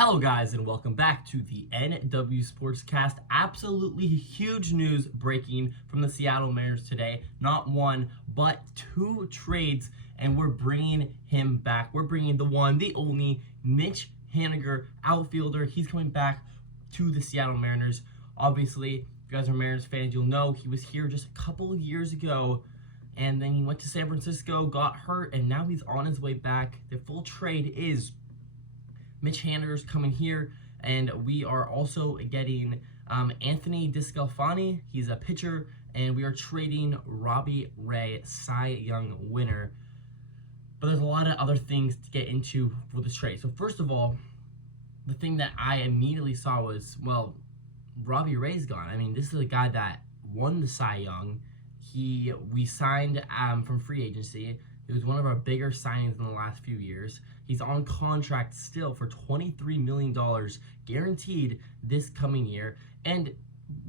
Hello guys and welcome back to the NW Sportscast. Absolutely huge news breaking from the Seattle Mariners today. Not one, but two trades, and we're bringing him back. We're bringing the one, the only MITCH HANIGER outfielder. He's coming back to the Seattle Mariners. Obviously, if you guys are Mariners fans, you'll know he was here just a couple of years ago, and then he went to San Francisco, got hurt, and now he's on his way back. The full trade is Mitch Haniger's coming here, and we are also getting Anthony DeSclafani. He's a pitcher, and we are trading Robbie Ray, Cy Young winner. But there's a lot of other things to get into for this trade. So first of all, the thing that I immediately saw was, well, Robbie Ray's gone. I mean, this is a guy that won the Cy Young. We signed from free agency. It was one of our bigger signings in the last few years. He's on contract still for $23 million guaranteed this coming year. And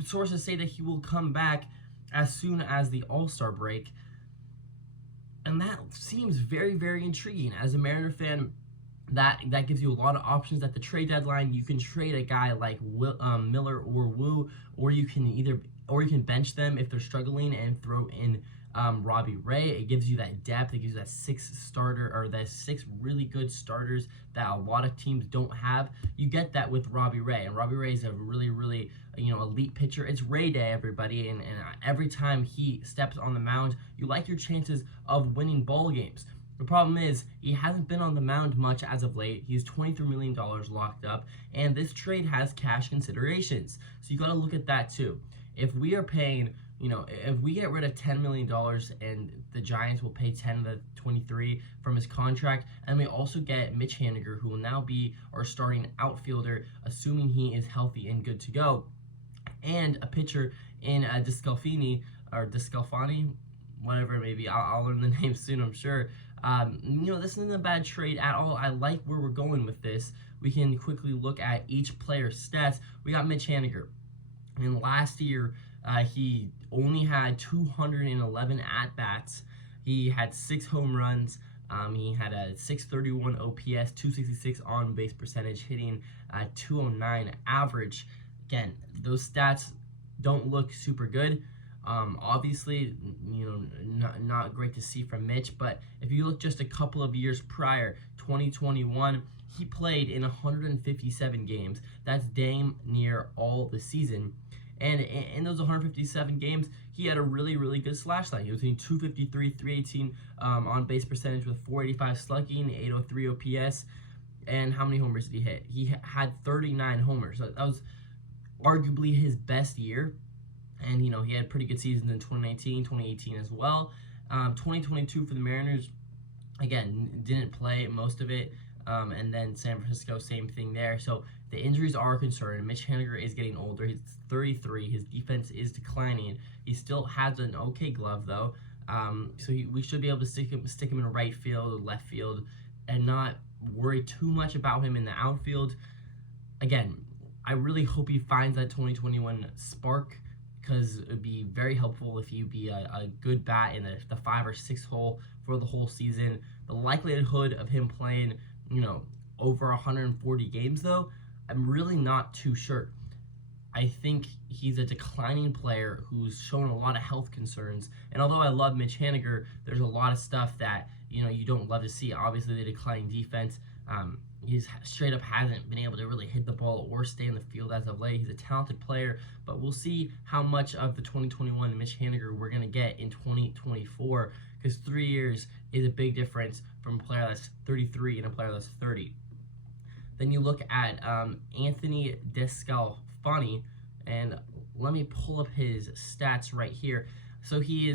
sources say that he will come back as soon as the All-Star break. And that seems very, very intriguing. As a Mariner fan, that gives you a lot of options at the trade deadline. You can trade a guy like Miller or Wu, or you can bench them if they're struggling and throw in Robbie Ray. It gives you that depth. It gives you that six really good starters that a lot of teams don't have. You get that with Robbie Ray, and Robbie Ray is a really elite pitcher. It's Ray Day, everybody, and every time he steps on the mound, you like your chances of winning ball games. The problem is he hasn't been on the mound much as of late. He's $23 million locked up, and this trade has cash considerations, so you got to look at that too. If we are paying, if we get rid of $10 million and the Giants will pay 10 of the 23 from his contract, and we also get Mitch Haniger, who will now be our starting outfielder, assuming he is healthy and good to go, and a pitcher in DeSclafani, whatever it may be. I'll learn the name soon, I'm sure. This isn't a bad trade at all. I like where we're going with this. We can quickly look at each player's stats. We got Mitch Haniger. And last year, he only had 211 at-bats. He had 6 home runs. He had a 631 OPS, 266 on-base percentage, hitting 209 average. Again, those stats don't look super good. Obviously, not great to see from Mitch, but if you look just a couple of years prior, 2021, he played in 157 games. That's damn near all the season. And in those 157 games, he had a really good slash line. He was hitting 253, 318 on base percentage with 485 slugging, 803 OPS. And how many homers did he hit? He had 39 homers. So that was arguably his best year. And he had pretty good seasons in 2019, 2018 as well. 2022 for the Mariners, again, didn't play most of it. And then San Francisco, same thing there. So the injuries are a concern. Mitch Haniger is getting older. He's 33. His defense is declining. He still has an okay glove, though. So we should be able to stick him in right field or left field and not worry too much about him in the outfield. Again, I really hope he finds that 2021 spark, because it would be very helpful if he'd be a good bat in the 5 or 6 hole for the whole season. The likelihood of him playing, over 140 games, though, I'm really not too sure. I think he's a declining player who's shown a lot of health concerns. And although I love Mitch Haniger, there's a lot of stuff that, you don't love to see. Obviously, the declining defense. He's straight up hasn't been able to really hit the ball or stay in the field as of late. He's a talented player, but we'll see how much of the 2021 Mitch Haniger we're going to get in 2024, because 3 years is a big difference from a player that's 33 and a player that's 30. Then you look at Anthony DeSclafani, and let me pull up his stats right here. So he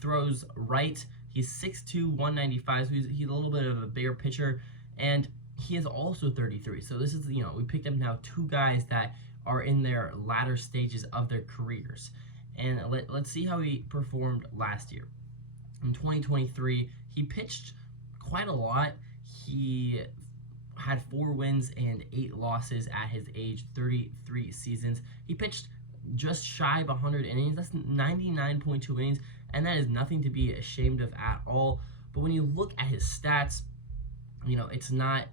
throws right. He's 6'2", 195, so he's a little bit of a bigger pitcher, and he is also 33. So this is, we picked up now 2 guys that are in their latter stages of their careers. And let's see how he performed last year. In 2023, he pitched quite a lot. He had 4 wins and 8 losses at his age, 33 seasons. He pitched just shy of 100 innings. That's 99.2 innings, and that is nothing to be ashamed of at all. But when you look at his stats, it's not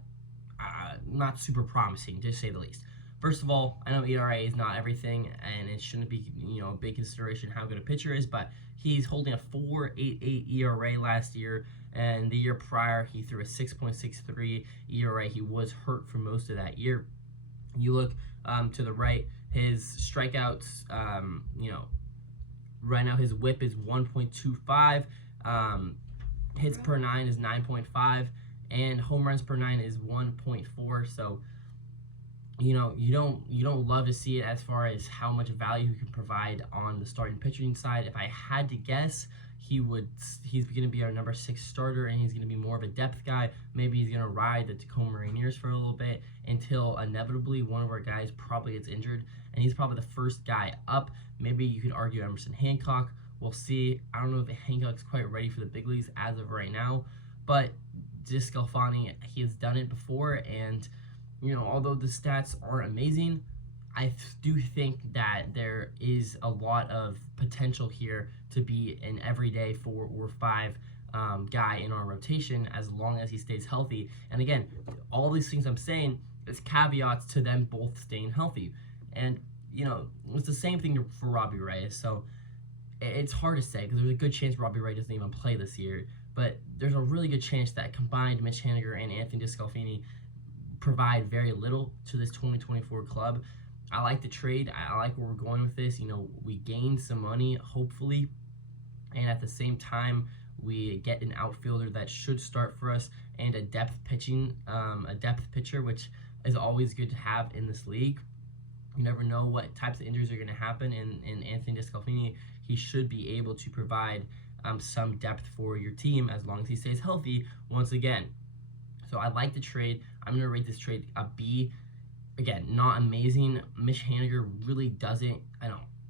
not super promising, to say the least. First of all, I know ERA is not everything, and it shouldn't be a big consideration how good a pitcher is, but he's holding a 4.88 ERA last year, and the year prior he threw a 6.63 ERA. He was hurt for most of that year. You look to the right, his strikeouts, right now his whip is 1.25, hits per 9 is 9.5, and home runs per 9 is 1.4. So you don't love to see it as far as how much value he can provide on the starting pitching side. If I had to guess, he's going to be our number 6 starter, and he's going to be more of a depth guy. Maybe he's going to ride the Tacoma Rainiers for a little bit until inevitably one of our guys probably gets injured, and he's probably the first guy up. Maybe you could argue Emerson Hancock. We'll see. I don't know if Hancock's quite ready for the big leagues as of right now, but DeSclafani, he has done it before, and although the stats aren't amazing, I do think that there is a lot of potential here to be an everyday 4 or 5 guy in our rotation as long as he stays healthy. And again, all these things I'm saying is caveats to them both staying healthy. And, it's the same thing for Robbie Reyes. So it's hard to say because there's a good chance Robbie Reyes doesn't even play this year. But there's a really good chance that combined Mitch Haniger and Anthony DeSclafani provide very little to this 2024 club. I like the trade. I like where we're going with this. We gained some money, hopefully, and at the same time, we get an outfielder that should start for us and a depth pitcher, which is always good to have in this league. You never know what types of injuries are going to happen, and Anthony DeSclafani, he should be able to provide some depth for your team as long as he stays healthy once again. So I like the trade. I'm going to rate this trade a B. Again, not amazing. Mitch Haniger really doesn't.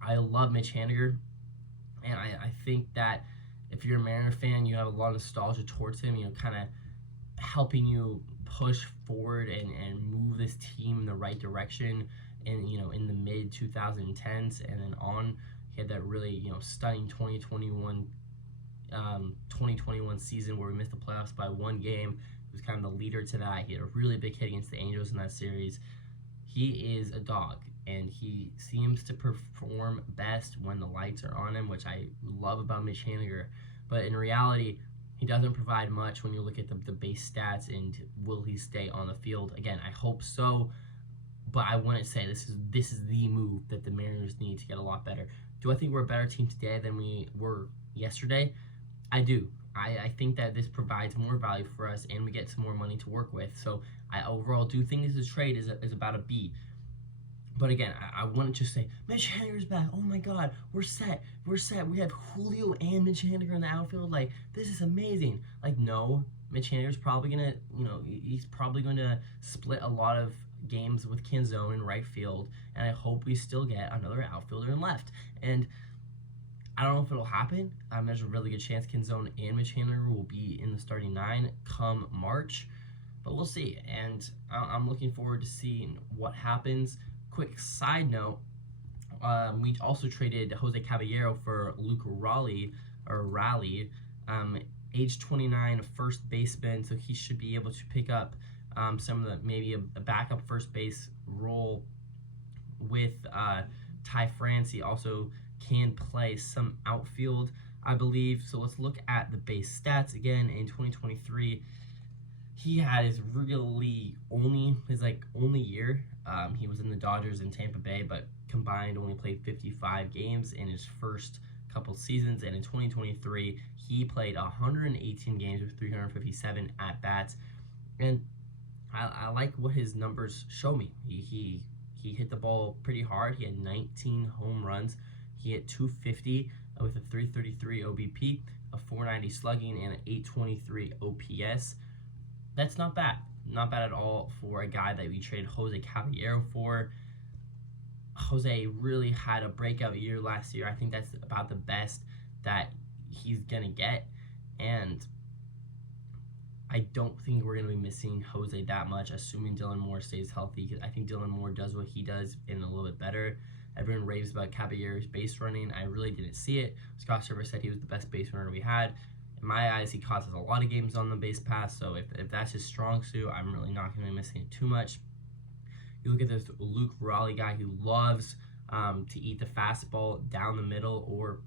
I love Mitch Haniger, and I think that if you're a Mariner fan, you have a lot of nostalgia towards him, kind of helping you push forward and move this team in the right direction in the mid 2010s and then on. He had that really stunning 2021 season where we missed the playoffs by 1 game. He was kind of the leader to that. He had a really big hit against the Angels in that series. He is a dog, and he seems to perform best when the lights are on him, which I love about Mitch Haniger. But in reality, he doesn't provide much when you look at the base stats and will he stay on the field. Again, I hope so, but I wouldn't say this is the move that the Mariners need to get a lot better. Do I think we're a better team today than we were yesterday? I do. I think that this provides more value for us, and we get some more money to work with. So I overall do think this trade is about a B. But again, I wouldn't just say, Mitch Haniger's back. Oh my God, we're set. We have Julio and Mitch Haniger in the outfield. Like, this is amazing. Like, no, Mitch Haniger's probably going to, he's probably going to split a lot of games with Canzone in right field. And I hope we still get another outfielder in left. And I don't know if it'll happen. There's a really good chance Canzone and Mitch Haniger will be in the starting 9 come March. But we'll see. And I'm looking forward to seeing what happens. Quick side note, we also traded Jose Caballero for Luke Raleigh, age 29, first baseman, so he should be able to pick up some of maybe a backup first base role with Ty France. He also can play some outfield, I believe. So let's look at the base stats again. In 2023, he had his only year. He was in the Dodgers and Tampa Bay, but combined only played 55 games in his first couple seasons. And in 2023, he played 118 games with 357 at-bats. And I like what his numbers show me. He hit the ball pretty hard. He had 19 home runs. He hit 250 with a 333 OBP, a 490 slugging, and an 823 OPS. That's not bad. Not bad at all for a guy that we traded Jose Caballero for. Jose really had a breakout year last year. I think that's about the best that he's going to get. And I don't think we're going to be missing Jose that much, assuming Dylan Moore stays healthy, because I think Dylan Moore does what he does and a little bit better. Everyone raves about Caballero's base running. I really didn't see it. Scott Server said he was the best base runner we had. In my eyes, he causes a lot of games on the base pass, so if that's his strong suit, I'm really not going to be missing it too much. You look at this Luke Raleigh guy who loves to eat the fastball down the middle or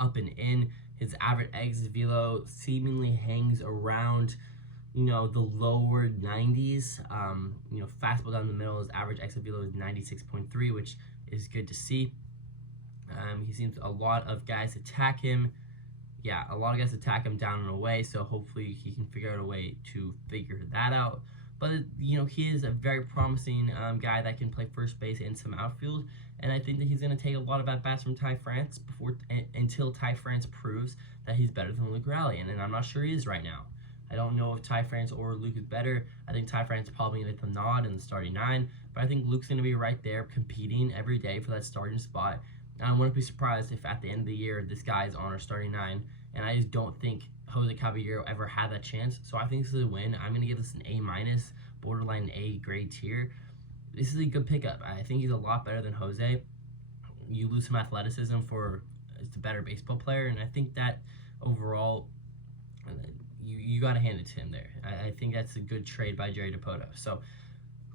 up and in. His average exit velo seemingly hangs around, the lower 90s. Fastball down the middle, his average exit velo is 96.3, which is good to see. He seems a lot of guys attack him. Yeah, a lot of guys attack him down and away, so hopefully he can figure out a way to figure that out. But, he is a very promising guy that can play first base and some outfield, and I think that he's going to take a lot of at-bats from Ty France until Ty France proves that he's better than Luke Raleigh, and I'm not sure he is right now. I don't know if Ty France or Luke is better. I think Ty France is probably going to get the nod in the starting 9, but I think Luke's going to be right there competing every day for that starting spot. And I wouldn't be surprised if at the end of the year this guy is on our starting 9, and I just don't think Jose Caballero ever had that chance. So I think this is a win. I'm going to give this an A-, borderline A grade tier. This is a good pickup. I think he's a lot better than Jose. You lose some athleticism for a better baseball player, and I think that overall you got to hand it to him there. I think that's a good trade by Jerry Dipoto. So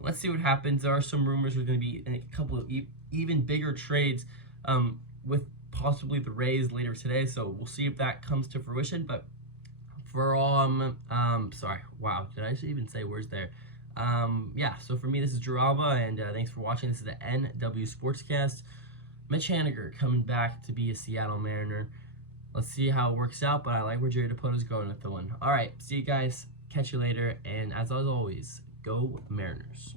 let's see what happens. There are some rumors there's going to be a couple of even bigger trades with possibly the Rays later today, so we'll see if that comes to fruition. But for sorry, wow, did I even say words there? Yeah, so for me, this is Drew Alba, and thanks for watching. This is the NW Sportscast. Mitch Haniger coming back to be a Seattle Mariner. Let's see how it works out, but I like where Jerry Dipoto's going with the one. All right, see you guys. Catch you later, and as always, go Mariners.